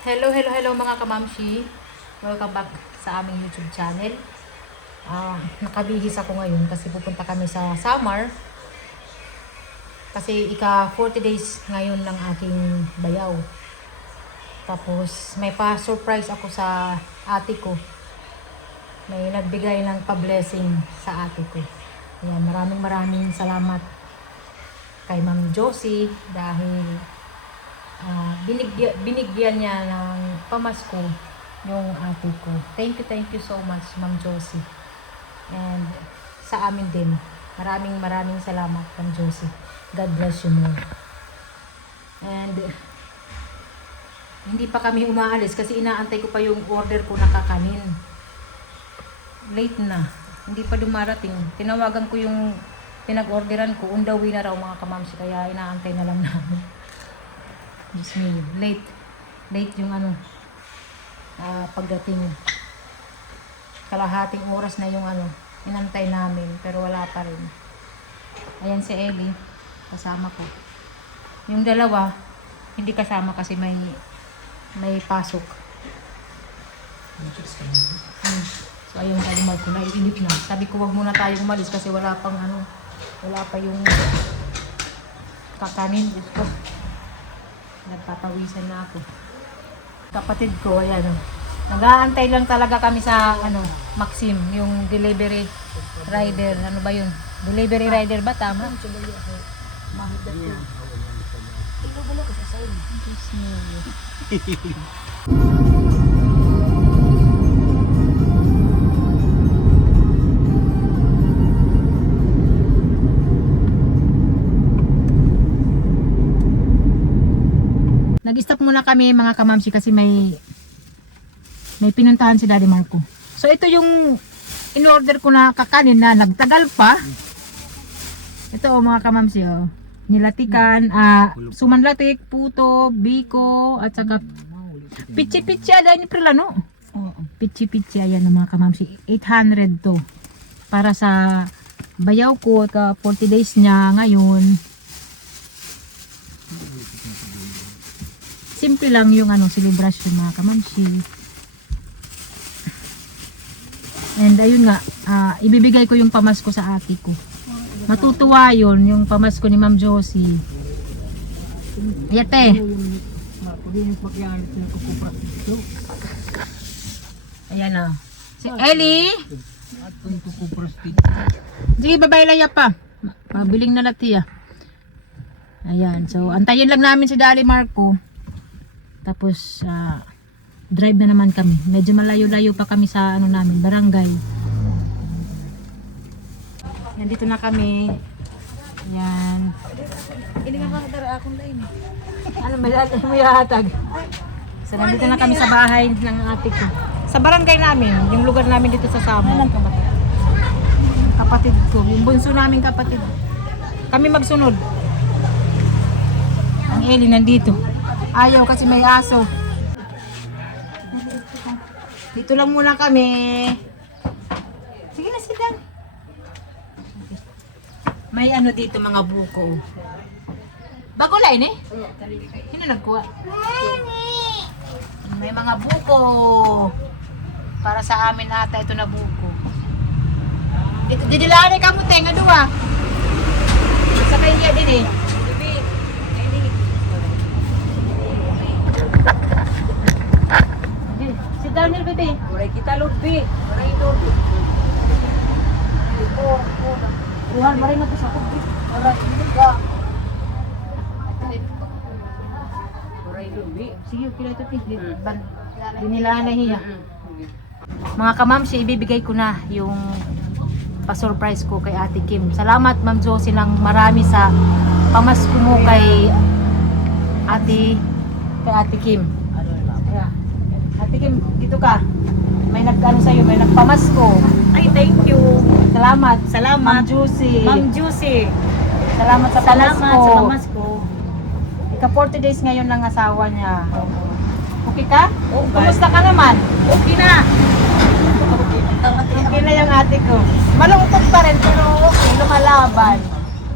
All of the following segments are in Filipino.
Hello mga kamamshi. Welcome back sa aming YouTube channel. Nakabihis ako ngayon kasi pupunta kami sa Samar. Kasi ika 40 days ngayon ng aking bayaw. Tapos may pa-surprise ako sa ate ko. May nagbigay ng pa-blessing sa ate ko. Ayan, maraming salamat kay Ma'am Josie dahil binigyan niya ng pamasko yung ate ko. Thank you so much, Ma'am Josie. And sa amin din, maraming salamat, Ma'am Josie. God bless you more. And hindi pa kami umaalis kasi inaantay ko pa yung order ko na kakanin. Late na. Hindi pa dumarating. Tinawagan ko yung pinag-orderan ko. On the way na raw mga kamamsi. Kaya inaantay na lang namin. Diyos me, late yung pagdating. Kalahating oras na yung inantay namin, pero wala pa rin. Ayan si Ellie, kasama ko. Yung dalawa, hindi kasama kasi may pasok. So ayun, kalimal ko, naiinip na. Sabi ko wag muna tayong umalis kasi wala pa yung kakanin. Diyos ko. Nagpapawisan na ako. Kapatid ko, ayan nag-aantay lang talaga kami sa Maxim, yung delivery rider. Ano ba yun? Delivery rider ba? Tama? Nag-stop muna kami mga kamamsi kasi may pinuntahan si Daddy Marco. So ito yung in-order ko na kakanin na nagtagal pa. Ito mga kamamsi nilatikan, sumanlatik, puto, biko, at saka pichi-pichi ada ni Prilano. Pichi-pichi ayan mga kamamsi. 800 to. Para sa bayaw ko ka 40 days niya ngayon. Simple lang yung celebration mga kamamsi. And ayun nga, ibibigay ko yung pamasko sa ate ko. Matutuwa yun, yung pamasko ni Ma'am Josie. Ayate. Ayan na. Si Ellie. Sige, babay laya pa. Mabiling na latiya. Ayan, so antayin lang namin si Daddy Marco. Tapos drive na naman kami. Medyo malayo-layo pa kami sa namin, barangay. Nandito na kami. Yan. Ini nga dara akong lain. Mo yahatag. So nandito na kami sa bahay ng ate ko. Sa barangay namin, yung lugar namin dito sa Samar. Kapatid ko, yung bunso namin kapatid. Kami magsunod. Ang Eli nandito. Ayaw kasi may aso. Dito lang muna kami. Sige na, sit down. May dito mga buko. Bago lain eh. Sino nagkuha? May mga buko. Para sa amin ata ito na buko. Dito didilani ka mo tenga duwa. Sa kanya din eh. Daniel bebe, oray kita lobby, oray lobby. Ruhan maray na sa kubi. Oray ka. Oray lobby. Sige, kila ito ti. Dinilaan na hiya. Mga kamamsi, ibibigay ko na yung pa-surprise ko kay Ate Kim. Salamat Ma'am Josie ng marami sa pamasko mo kay Ate Kim. Ate Kim, dito ka. May sa'yo, may nagpamasko. Ay, thank you. Salamat. Ma'am Juicy. Salamat sa pamasko. Ika 40 days ngayon ng asawa niya. Okay ka? Okay. Kumusta ka naman? Okay na. Okay na yung ate ko. Malungkot pa rin, pero okay, lumalaban.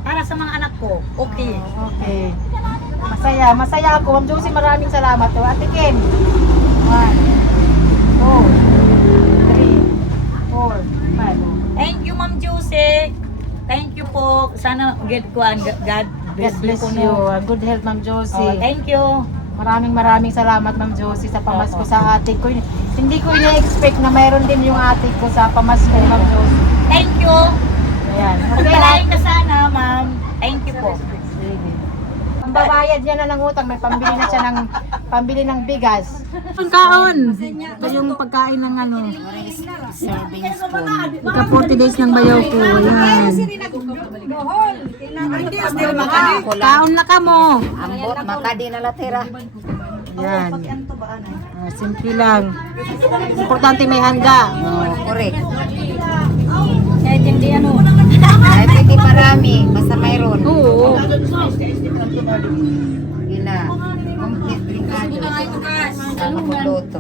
Para sa mga anak ko, okay. Okay. Masaya ako. Ma'am Josie, maraming salamat. Ate Kim, sana God God bless you. Good health, Ma'am Josie. Oh, thank you. Maraming salamat, Ma'am Josie, sa pamasko sa ate ko. Hindi ko ina-expect na mayroon din yung ate ko sa pamasko ni Ma'am Josie. Thank you. Ayan. Pagpalain ka sana, ma'am. Thank you po. Ang babayad niya na ng utang, may pambili na siya ng pambili ng bigas. Ang kaon. Ito yung pagkain ng ano. Serving spoon. Ika 40 days ng bayaw ko. Ayan. Kaon na ka mo. Ambot, makadi na latira. Ayan. Simple lang. Importante may handa. Correct. Kahit hindi ano. Kahit hindi marami, basta mayroon. Oo. Gila. Complete brigado. Ano ko luto.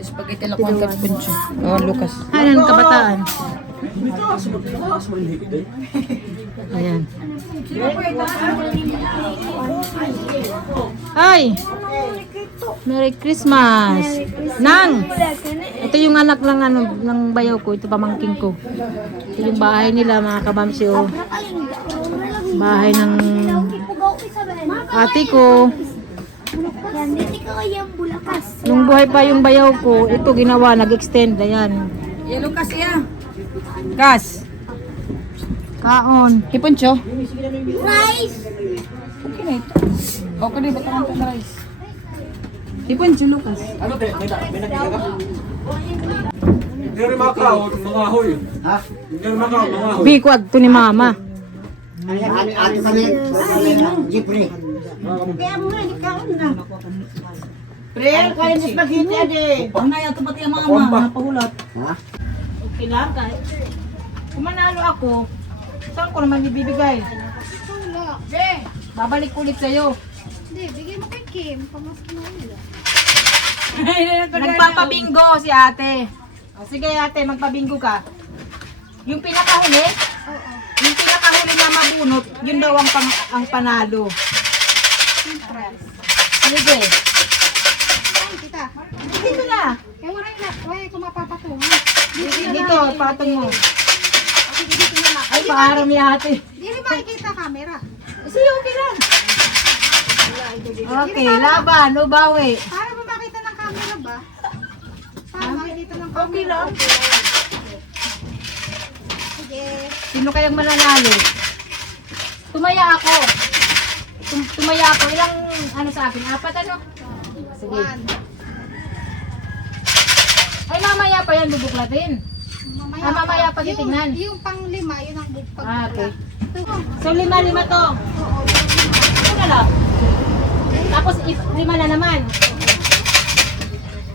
Spaghetti la con carpaccio. Oh, Lucas. Ayan, kabataan. Ayan. Ay! Merry Christmas! Nang! Ito yung anak ng ano ng bayaw ko, ito pamangking ko. Ito yung bahay nila mga kabamsi oh. Bahay ng ate ko. Nung buhay pa yung bayaw ko, ito ginawa, nag-extend. Ayan. Yellow kasi ah. Gas. Kaon. Kipuncho. Okay na, ba't ang rice? Kipuncho, Lucas. Ano te? May nakita ka? Hindi rin makaw, mga ahoy. Ha? Hindi rin makaw, mga ahoy. Biko agto ni mama. Ate kami, Jeffrey. Pre, kaya ni spaghetti ade. Ang naya ito pati ang mga mga napahulat. Ha? Okay lang kahit. Kung manalo ako, saan ko naman ibibigay? Babalik ulit sa'yo. Hindi, bigay mo kay Kim. Pamaski mo nila. Nagpapabingo si ate. O, sige ate, magpabingo ka. Yung pinakahuli, Oo. yung pinakahuli na mabunot, yun daw ang panalo. Sige. Ay, kita. Dito na. Yung maray na, wala kung mapapatungan. Dito, patong mo. Sige, dito na lang. Ay, paaram ni ate. Hindi rin makikita camera. Sige, okay lang. Okay, laban, ubawi. Para ba makita ng camera ba? Para makikita ng camera. Okay lang. Sige. Sino kayang mananalo? Tumaya ako. Tumaya ako. Ilang ano sa akin? 4 ano? Sige. 1. Ay, mamaya pa yan bubuklatin. Mamaya pa titignan. Yung pang-5, yun ang pag Okay. So, 5 to. Ito na lang. Tapos, 5 na naman.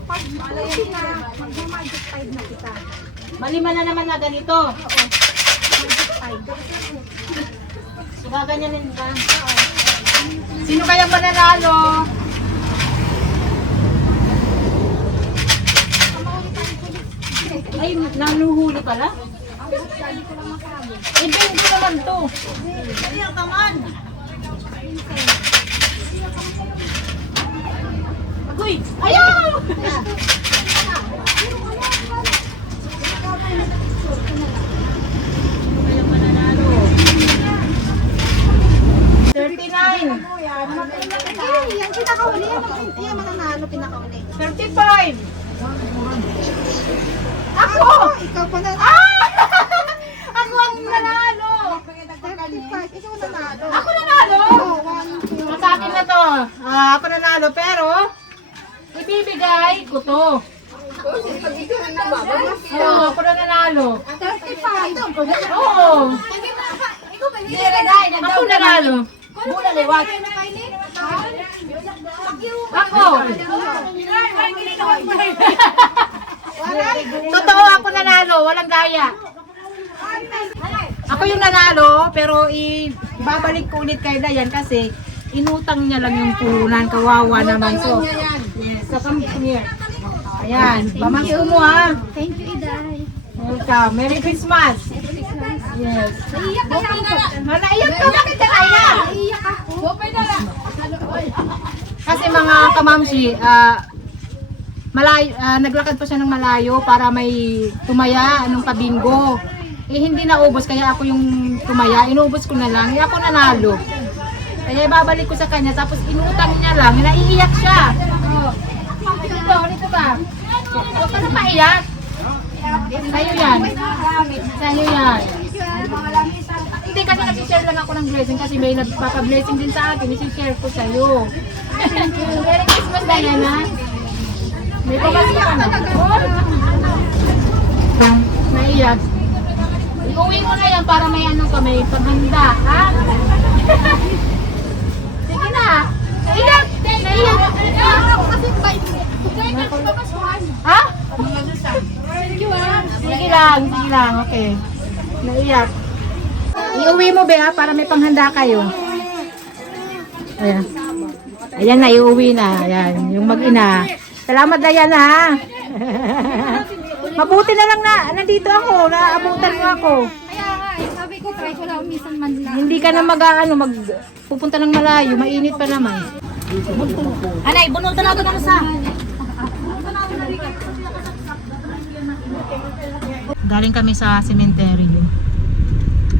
Pag malayo na, mag-magic 5 na kita. Malima na naman na ganito. Magic 5. So, gaganyanin ba? Sino kayang mananalo? Ay, nanuhuli pala? Ibig ko naman to. Ay, taman. Agoy! Ayaw! Kayang mananalo. 39. Yung pinakauli, yung mananalo pinakauli. 35. Ako! Ikaw pa na. Ako ang nanalo! 35. Ikaw nanalo. Ako nanalo! Oh, 1, 2. Sa akin na to. Ako nanalo, pero ibibigay ko to. Oo, ako na nanalo. 35. Oo. Ako nanalo. Muna liwat. Ako. Totoo ako nanalo, walang daya. Ako yung nanalo, pero ibabalik ko ulit kay Dayan kasi inutang niya lang yung puhunan, kawawa naman. So, yes, so come here. Ayan, pamasko mo ha. Thank you, Iday. Welcome. Merry Christmas. Yes. Naiyak ka na. Naiyak ka, bakit ka naiyak? Naiyak ako. Bopay na lang. Kasi mga kamamsi, malayo, naglakad pa siya ng malayo para may tumaya ng pabingo. Eh hindi naubos kaya ako yung tumaya. Inubos ko na lang. Eh ako nanalo. Kaya babalik ko sa kanya tapos inutang niya lang. Naiiyak siya. Oh. Dito ka. Huwag ka na maiyak. Sa'yo yan. Sa'yo yan. Hindi kasi nag-share lang ako ng blessing kasi may nagpapa-blessing din sa akin. I-share ko sa'yo. Merry Christmas, Diana. May pabasa ka na. Naiyak. Iuwi mo na yan para may ano ka, may paghanda, ha? Sige na. Naiyak. Naiyak. Ha? Sige lang, okay. Naiyak. Iuwi mo, Bea, para may panghanda kayo. Ayan. Ayan na, iuwi na. Ayan, yung mag-ina. Salamat, Diana, ha? Mabuti na lang na, nandito ako, naabutan mo ako. Kaya nga, sabi ko, try ko lang minsan man lang. Hindi ka na pupunta ng malayo, mainit pa naman. Anay, bunutan nato na sa. Galing kami sa cemetery.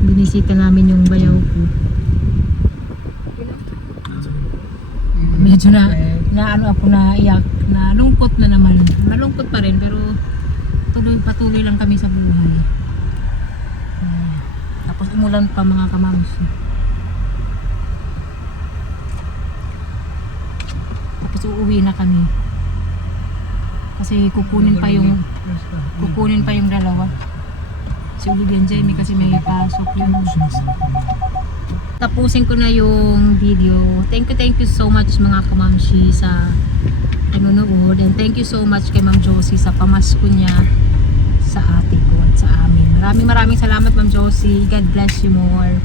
Binisita namin yung bayaw ko. Medyo na ano ako na iyak, na lungkot na naman. Malungkot pa rin pero patuloy lang kami sa buhay. Tapos umulan pa mga kamams. Tapos uuwi na kami. Kasi kukunin pa yung dalawa. Si Olivia and Jamie kasi may pasok yun. Tapusin ko na yung video. Thank you so much mga kamamshi sa panonood. And thank you so much kay Ma'am Josie sa pamasko niya sa ate ko at sa amin. Maraming salamat Ma'am Josie. God bless you more.